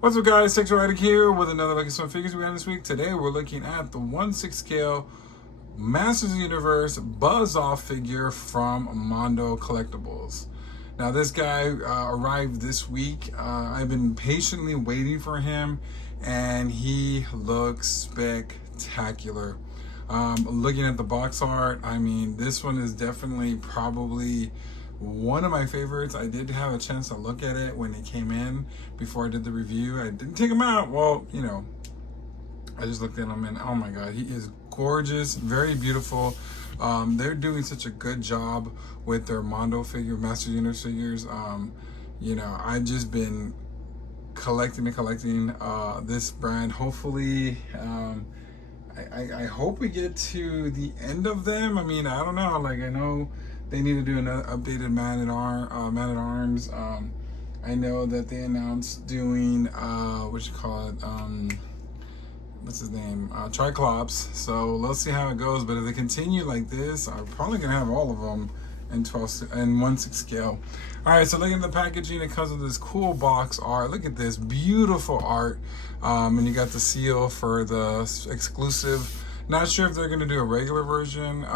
What's up, guys? Sexual Addict here with another look at some figures we have this week. Today we're looking at the 1/6 scale Masters of the Universe Buzz-Off figure from Mondo Collectibles. Now this guy arrived this week. I've been patiently waiting for him and he looks spectacular. Looking at the box art, I mean, this one is definitely probably one of my favorites. I did have a chance to look at it when it came in before I did the review. I didn't take him out. Well, you know, I just looked at him and oh my God, he is gorgeous, very beautiful. They're doing such a good job with their Mondo figure, Master Universe figures. You know, I've just been collecting this brand. Hopefully, I hope we get to the end of them. I mean, I don't know. Like, I know they need to do another updated Man at Arms. I know that they announced doing what you call it, what's his name, Triclops. So let's see how it goes. But if they continue like this, I'm probably gonna have all of them in 1/6 scale. All right, so looking at the packaging, it comes with this cool box art. Look at this beautiful art, and you got the seal for the exclusive. Not sure if they're gonna do a regular version,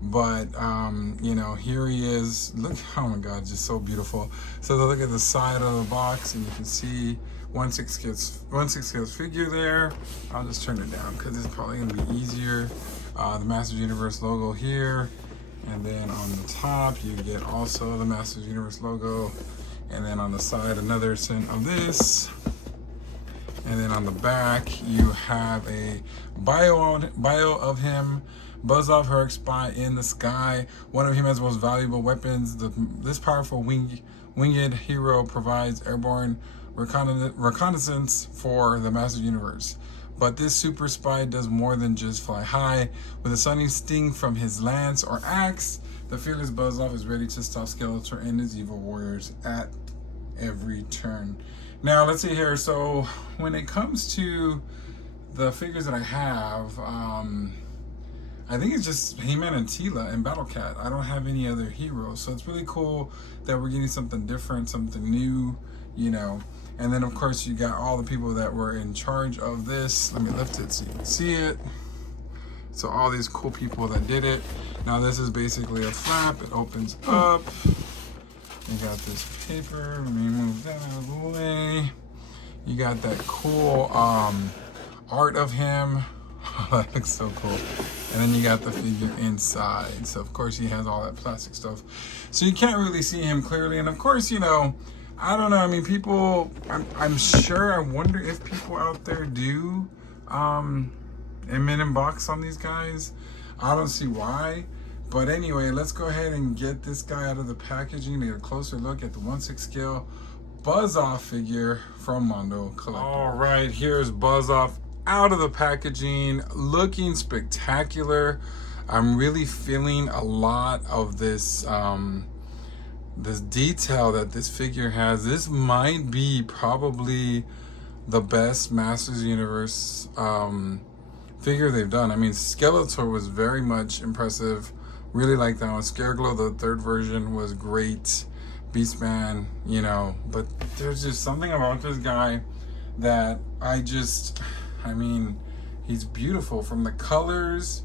but you know, here he is. Look, oh my God, just so beautiful. So look at the side of the box and you can see 1/6 scale figure there. I'll just turn it down because it's probably gonna be easier. The Masters Universe logo here, and then on the top you get also the Masters Universe logo, and then on the side another set of this. And then on the back, you have a bio of him. Buzz-Off Herc spy in the sky. One of him has the most valuable weapons. This powerful winged hero provides airborne reconnaissance for the Master Universe. But this super spy does more than just fly high. With a stunning sting from his lance or axe, the fearless Buzz-Off is ready to stop Skeletor and his evil warriors at every turn. Now, let's see here. So when it comes to the figures that I have, I think it's just He-Man and Teela and Battle Cat. I don't have any other heroes. So it's really cool that we're getting something different, something new, you know. And then, of course, you got all the people that were in charge of this. Let me lift it so you can see it. So all these cool people that did it. Now, this is basically a flap. It opens up. You got this paper. Let me move that out of the way. You got that cool art of him. That looks so cool. And then you got the figure inside. So of course he has all that plastic stuff. So you can't really see him clearly. And of course, you know, I don't know. I mean, people, I'm sure, I wonder if people out there do admit and box on these guys. I don't see why. But anyway, let's go ahead and get this guy out of the packaging to get a closer look at the 1/6 scale Buzz-Off figure from Mondo Collectibles. All right, here's Buzz-Off out of the packaging, looking spectacular. I'm really feeling a lot of this this detail that this figure has. This might be probably the best Masters Universe figure they've done. I mean, Skeletor was very much impressive. Really like that one. Scareglow, the third version, was great. Beastman, you know, but there's just something about this guy that I mean, he's beautiful, from the colors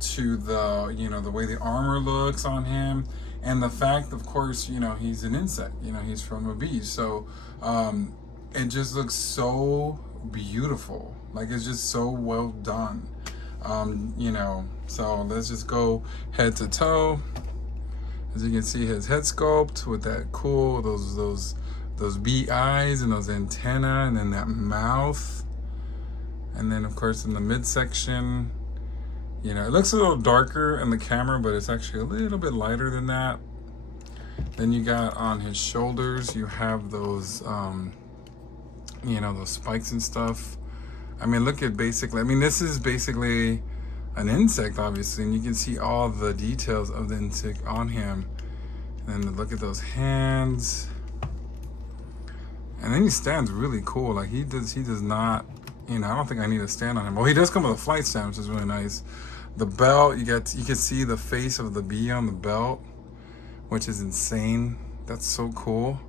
to the, you know, the way the armor looks on him, and the fact, of course, you know, he's an insect, you know, he's from a beast. So it just looks so beautiful. Like, it's just so well done. You know, so let's just go head to toe. As you can see, his head sculpt with that cool, those bee eyes and those antenna, and then that mouth. And then of course in the midsection, you know, it looks a little darker in the camera, but it's actually a little bit lighter than that. Then you got on his shoulders, you have those, you know, those spikes and stuff. I mean, look at basically, I mean, this is basically an insect, obviously, and you can see all the details of the insect on him. And then look at those hands. And then he stands really cool. Like, he does not, you know, I don't think I need to stand on him. Well, he does come with a flight stand, which is really nice. The belt, you can see the face of the bee on the belt, which is insane. That's so cool.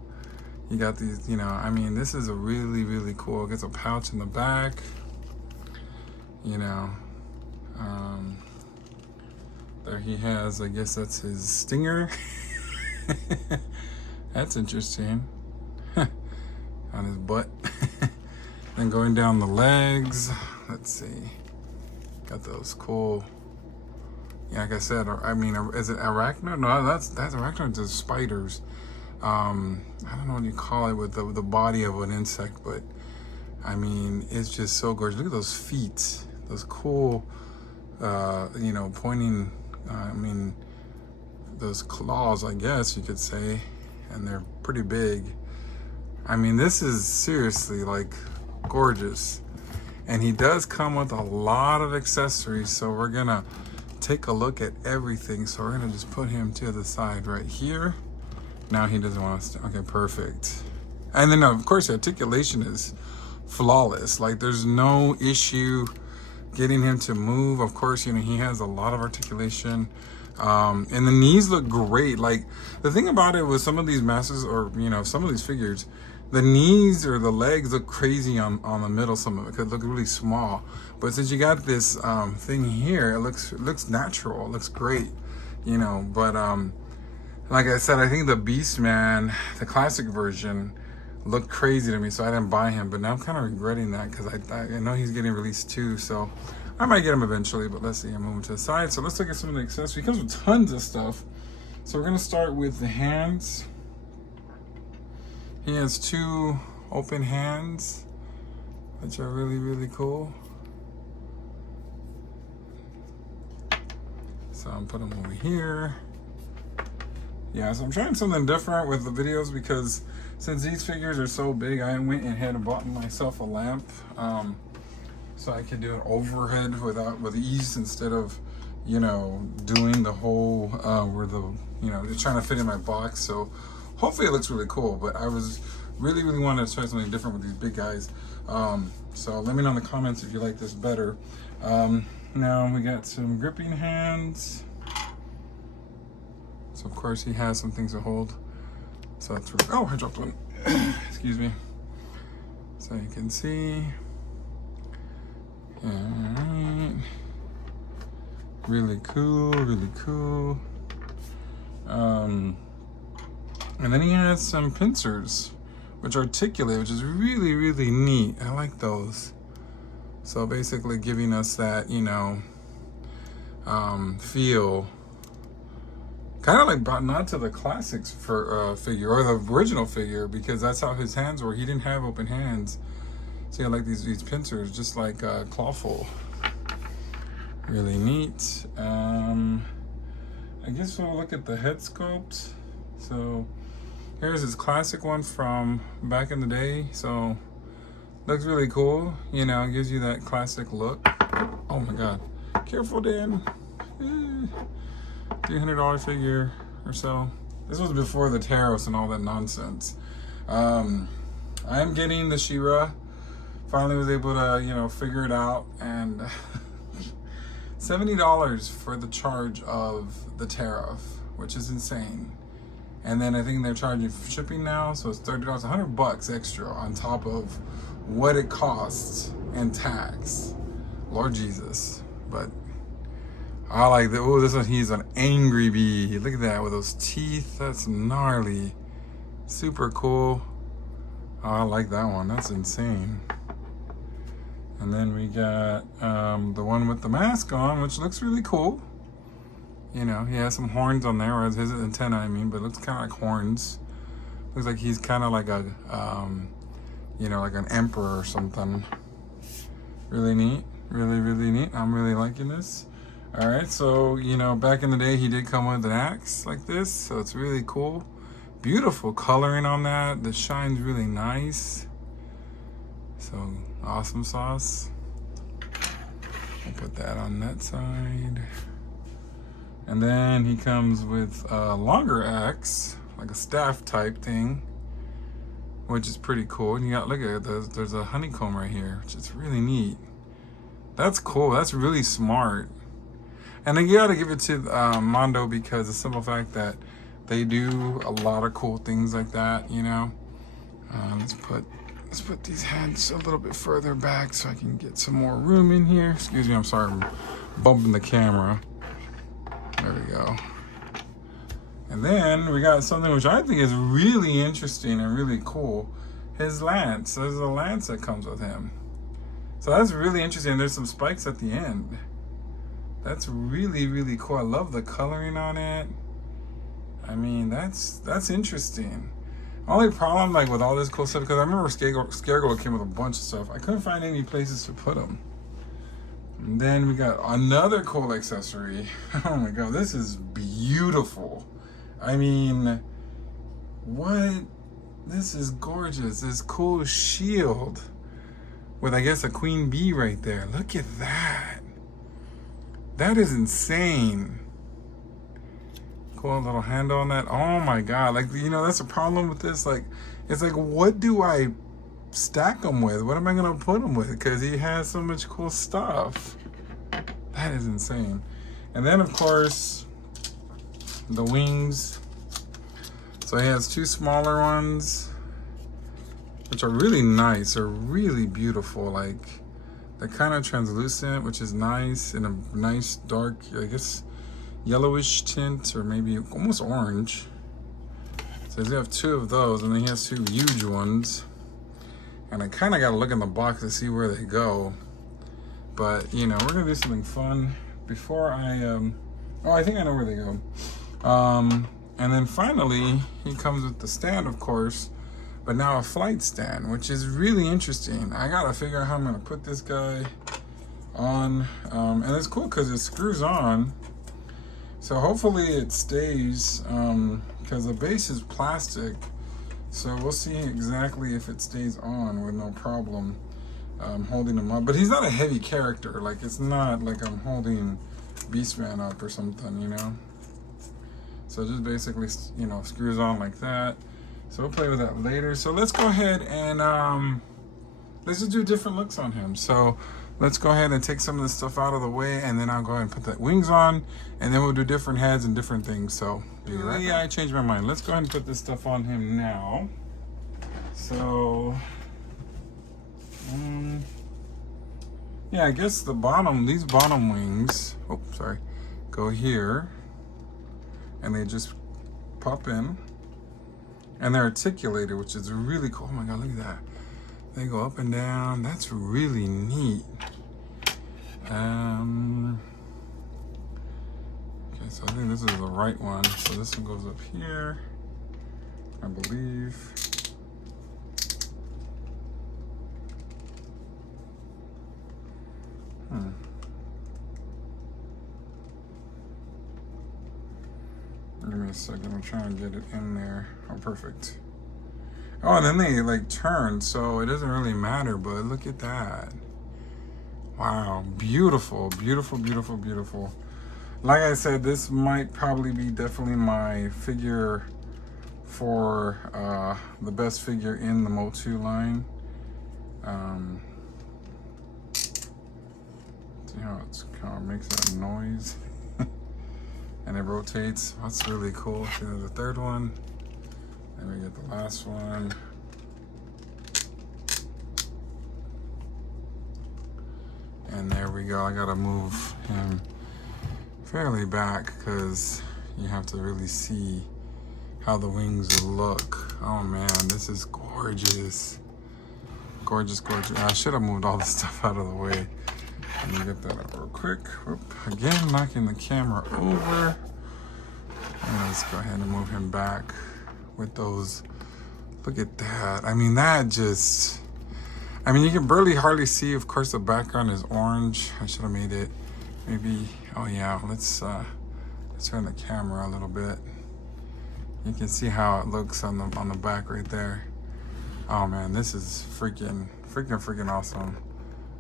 You got these, you know, I mean, this is a really, really cool. It gets a pouch in the back, you know. There he has, I guess that's his stinger. That's interesting. On his butt. Then going down the legs, let's see. Got those cool, yeah, like I said, I mean, is it arachnid? No, that's arachnid to spiders. I don't know what you call it with the body of an insect, but I mean, it's just so gorgeous. Look at those feet, those cool, you know, pointing, I mean, those claws, I guess you could say, and they're pretty big. I mean, this is seriously like gorgeous. And he does come with a lot of accessories, so we're gonna take a look at everything. So we're gonna just put him to the side right here. Now he doesn't want us to, okay, perfect. And then of course the articulation is flawless. Like there's no issue getting him to move. Of course, you know, he has a lot of articulation. And the knees look great. Like the thing about it with some of these masters, or you know, some of these figures, the knees or the legs look crazy on the middle. Some of it could look really small, but since you got this thing here, it looks natural. It looks great, you know. But like I said, I think the Beastman, the classic version, looked crazy to me, so I didn't buy him. But now I'm kind of regretting that because I know he's getting released too, so I might get him eventually. But let's see, I'm moving to the side. So let's look at some of the accessories. He comes with tons of stuff. So we're gonna start with the hands. He has 2 open hands, which are really, really cool. So I'm putting them over here. Yeah, so I'm trying something different with the videos because since these figures are so big, I went ahead and bought myself a lamp, so I can do it overhead with ease instead of, you know, doing the whole where the, you know, just trying to fit in my box. So hopefully it looks really cool, but I was really wanting to try something different with these big guys. So let me know in the comments if you like this better. Now we got some gripping hands. So of course he has some things to hold. So that's really, oh, I dropped one. Excuse me. So you can see. All right. Really cool, really cool. And then he has some pincers, which articulate, which is really neat. I like those. So basically giving us that, you know, feel. Kind of like brought not to the classics for figure, or the original figure, because that's how his hands were. He didn't have open hands. So you got like these pincers, just like clawful. Really neat. I guess we'll look at the head sculpt. So here's his classic one from back in the day. So looks really cool. You know, it gives you that classic look. Oh my God. Careful, Dan. $300 figure or so. This was before the tariffs and all that nonsense. I'm getting the She-Ra. Finally was able to, you know, figure it out, and $70 for the charge of the tariff, which is insane. And then I think they're charging for shipping now, so it's $30, $100 extra on top of what it costs and tax. Lord Jesus. But I like that. Oh, this one, he's an angry bee. Look at that with those teeth. That's gnarly. Super cool. Oh, I like that one. That's insane. And then we got the one with the mask on, which looks really cool. You know, he has some horns on there, or his antenna, I mean, but it looks kind of like horns. Looks like he's kind of like a, you know, like an emperor or something. Really neat. Really neat. I'm really liking this. All right, so, you know, back in the day, he did come with an axe like this, so it's really cool. Beautiful coloring on that. The shine's really nice. So, awesome sauce. I'll put that on that side. And then he comes with a longer axe, like a staff type thing, which is pretty cool. And you got, look at it, there's a honeycomb right here, which is really neat. That's cool. That's really smart. And then you gotta give it to Mondo, because the simple fact that they do a lot of cool things like that, you know. Let's put these heads a little bit further back so I can get some more room in here. Excuse me, I'm sorry, I'm bumping the camera. There we go. And then we got something which I think is really interesting and really cool. His lance. There's a lance that comes with him. So that's really interesting. There's some spikes at the end. That's really, really cool. I love the coloring on it. I mean, that's interesting. Only problem, like, with all this cool stuff, because I remember Scareglow came with a bunch of stuff. I couldn't find any places to put them. And then we got another cool accessory. Oh my god, this is beautiful. I mean, what? This is gorgeous. This cool shield with, I guess, a queen bee right there. Look at that. That is insane. Cool little handle on that. Oh my god. Like, you know, that's a problem with this. Like, it's like, what do I stack them with? What am I going to put them with? Because he has so much cool stuff. That is insane. And then, of course, the wings. So he has two smaller ones, which are really nice. They're really beautiful. Like, they're kind of translucent, which is nice, in a nice dark, I guess, yellowish tint, or maybe almost orange. So you have two of those, and then he has two huge ones. And I kind of got to look in the box to see where they go. But, you know, we're going to do something fun before I, I think I know where they go. And then finally, he comes with the stand, of course, but now a flight stand, which is really interesting. I got to figure out how I'm going to put this guy on. And it's cool because it screws on. So hopefully it stays, because the base is plastic. So we'll see exactly if it stays on with no problem. Holding him up. But he's not a heavy character. Like, it's not like I'm holding Beastman up or something, you know? So just basically, you know, screws on like that. So we'll play with that later. So let's go ahead and let's just do different looks on him. So let's go ahead and take some of this stuff out of the way, and then I'll go ahead and put the wings on, and then we'll do different heads and different things. So yeah, I changed my mind. Let's go ahead and put this stuff on him now. So yeah, I guess these bottom wings, go here, and they just pop in, and they're articulated, which is really cool. Oh my god, look at that. They go up and down. That's really neat. Okay, so I think this is the right one. So this one goes up here, I believe. Give me a second, I'm trying to get it in there. Oh, perfect. Oh, and then they like turn, so it doesn't really matter, but look at that. Wow, beautiful, beautiful, beautiful, beautiful. Like I said, this might probably be definitely my figure for the best figure in the Motu line. See how it kind of makes that noise? And it rotates. That's really cool. See, there's the third one. And we get the last one. And there we go. I gotta move him fairly back because you have to really see how the wings look. Oh man, this is gorgeous. Gorgeous, gorgeous. I should have moved all this stuff out of the way. Let me get that up real quick. Whoop. Again, knocking the camera over. And let's go ahead and move him back with those. Look at that. I mean, that just, I mean, you can hardly see. Of course, the background is orange. I should have made it maybe, oh yeah, let's turn the camera a little bit. You can see how it looks on the back right there. Oh man, this is freaking awesome.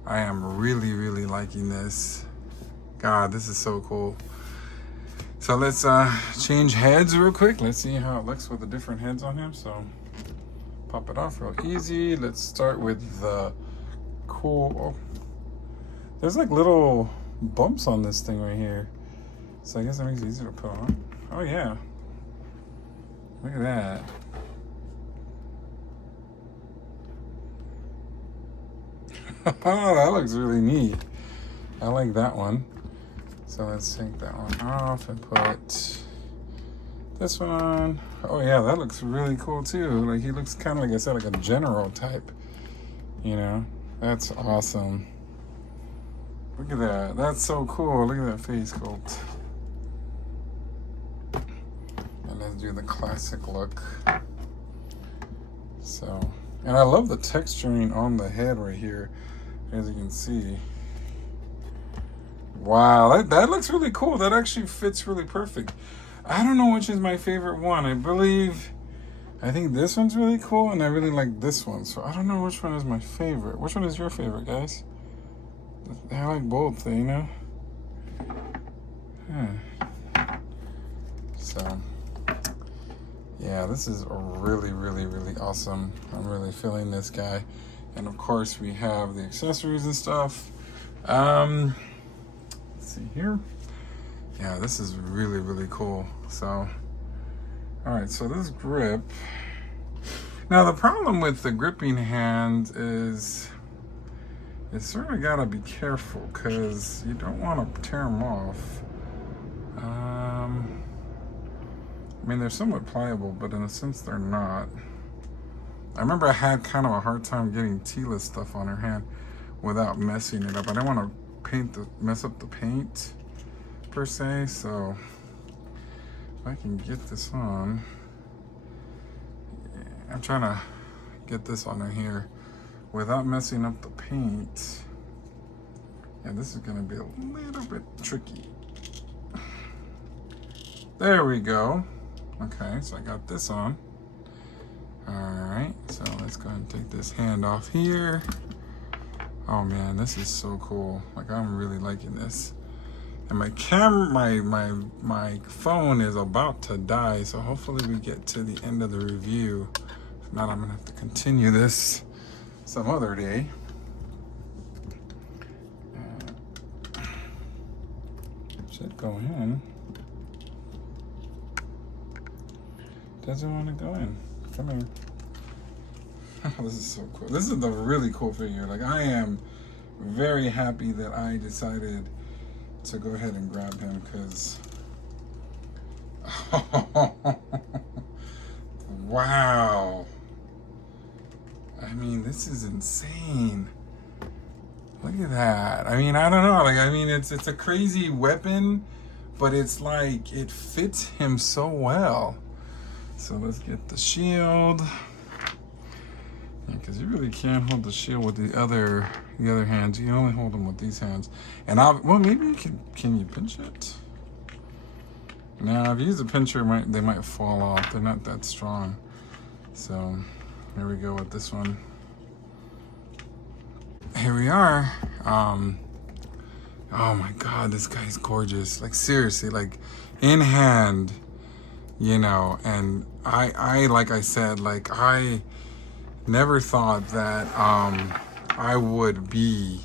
I am really, really liking this. God, this is so cool. So let's change heads real quick. Let's see how it looks with the different heads on him. So pop it off real easy. Let's start with the cool. Oh, there's like little bumps on this thing right here. So I guess that makes it easier to put on. Oh yeah. Look at that. Oh, that looks really neat. I like that one. So let's take that one off and put this one on. Oh yeah, that looks really cool too. Like he looks kind of, like I said, like a general type. You know, that's awesome. Look at that. That's so cool. Look at that face sculpt. And let's do the classic look. So, and I love the texturing on the head right here, as you can see. Wow, that looks really cool. That actually fits really perfect. I don't know which is my favorite one. I think this one's really cool, and I really like this one. So I don't know which one is my favorite. Which one is your favorite, guys? I like both, you know? So, yeah, this is really, really, really awesome. I'm really feeling this guy. And of course, we have the accessories and stuff. Let's see here. Yeah, this is really, really cool. So, all right, so this grip. Now, the problem with the gripping hand is you sort of gotta be careful because you don't want to tear them off. I mean, they're somewhat pliable, but in a sense, they're not. I remember I had kind of a hard time getting Tila's stuff on her hand without messing it up. I didn't want to mess up the paint per se, so if I can get this on, yeah, I'm trying to get this on her here without messing up the paint. Yeah, this is gonna be a little bit tricky. There we go. Okay, so I got this on. All right, so let's go ahead and take this hand off here. Oh man, this is so cool. Like, I'm really liking this. And my camera, my phone is about to die, so hopefully we get to the end of the review. If not, I'm gonna have to continue this some other day. Should go in. Doesn't want to go in. Come here. Oh, this is so cool. This is the really cool figure. Like, I am very happy that I decided to go ahead and grab him because wow. I mean, this is insane. Look at that. I mean, I don't know. Like, I mean, it's a crazy weapon, but it's like it fits him so well. So let's get the shield. Because you really can't hold the shield with the other hands. You can only hold them with these hands. And well, maybe you can you pinch it? Now, if you use a pincher, they might fall off. They're not that strong. So here we go with this one. Here we are. Oh my God, this guy's gorgeous. Like, seriously, like in hand, you know. And I like I said, like, I never thought that I would be,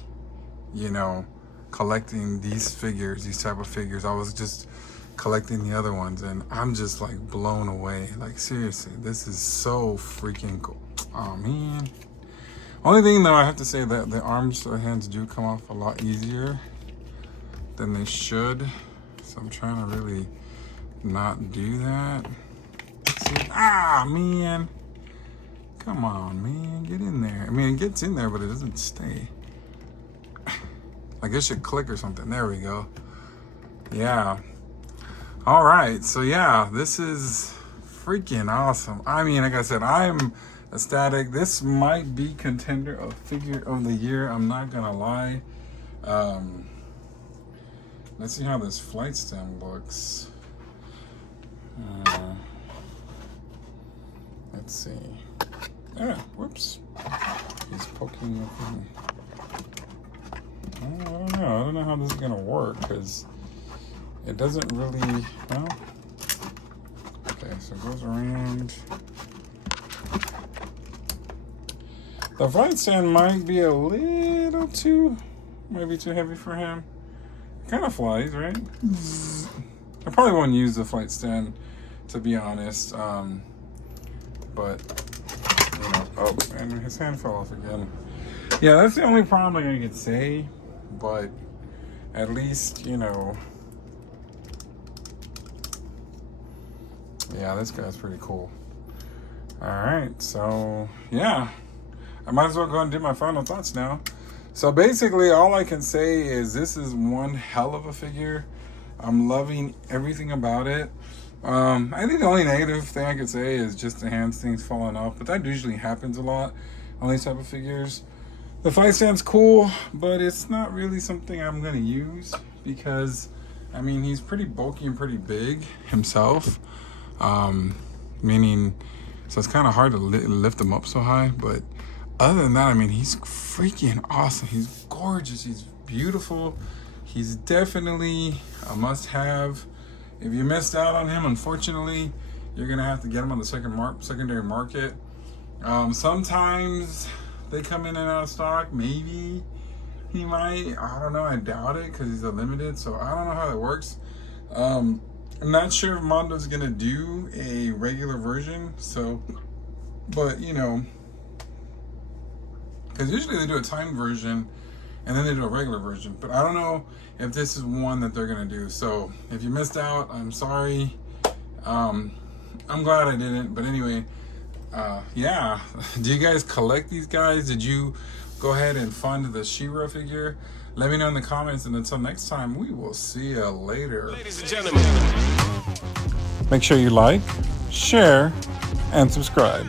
you know, collecting these figures, these type of figures. I was just collecting the other ones, and I'm just like blown away. Like, seriously, this is so freaking cool. Oh man. Only thing though, I have to say that the arms or hands do come off a lot easier than they should. So I'm trying to really not do that. See? Ah, man. Come on, man, get in there. I mean, it gets in there, but it doesn't stay. Like, it should click or something. There we go. Yeah. All right, so yeah, this is freaking awesome. I mean, like I said, I'm ecstatic. This might be contender of figure of the year. I'm not gonna lie. Let's see how this flight stem looks. Let's see. Ah, whoops. He's poking with him. I don't know. I don't know how this is gonna work because it doesn't really, well. Okay, so it goes around. The flight stand might be a little too, maybe too heavy for him. Kind of flies, right? I probably won't use the flight stand, to be honest. But, you know, oh, and his hand fell off again. Yeah, that's the only problem I could say. But at least, you know, yeah, this guy's pretty cool. All right, so yeah, I might as well go and do my final thoughts now. So basically, all I can say is this is one hell of a figure. I'm loving everything about it. I think the only negative thing I could say is just the hands things falling off, but that usually happens a lot on these type of figures. The flight stand's cool, but it's not really something I'm gonna use because, I mean, he's pretty bulky and pretty big himself. Meaning, so it's kind of hard to lift him up so high. But other than that, I mean, he's freaking awesome. He's gorgeous. He's beautiful. He's definitely a must-have. If you missed out on him, unfortunately, you're gonna have to get him on the secondary market. Sometimes they come in and out of stock. Maybe he might. I don't know. I doubt it because he's a limited. So I don't know how that works. I'm not sure if Mondo's gonna do a regular version. So, but you know, because usually they do a timed version and then they do a regular version. But I don't know if this is one that they're gonna do. So if you missed out, I'm sorry. I'm glad I didn't. But anyway, yeah. Do you guys collect these guys? Did you go ahead and fund the She-Ra figure? Let me know in the comments, and until next time, we will see you later. Ladies and gentlemen, Make sure you like, share, and subscribe.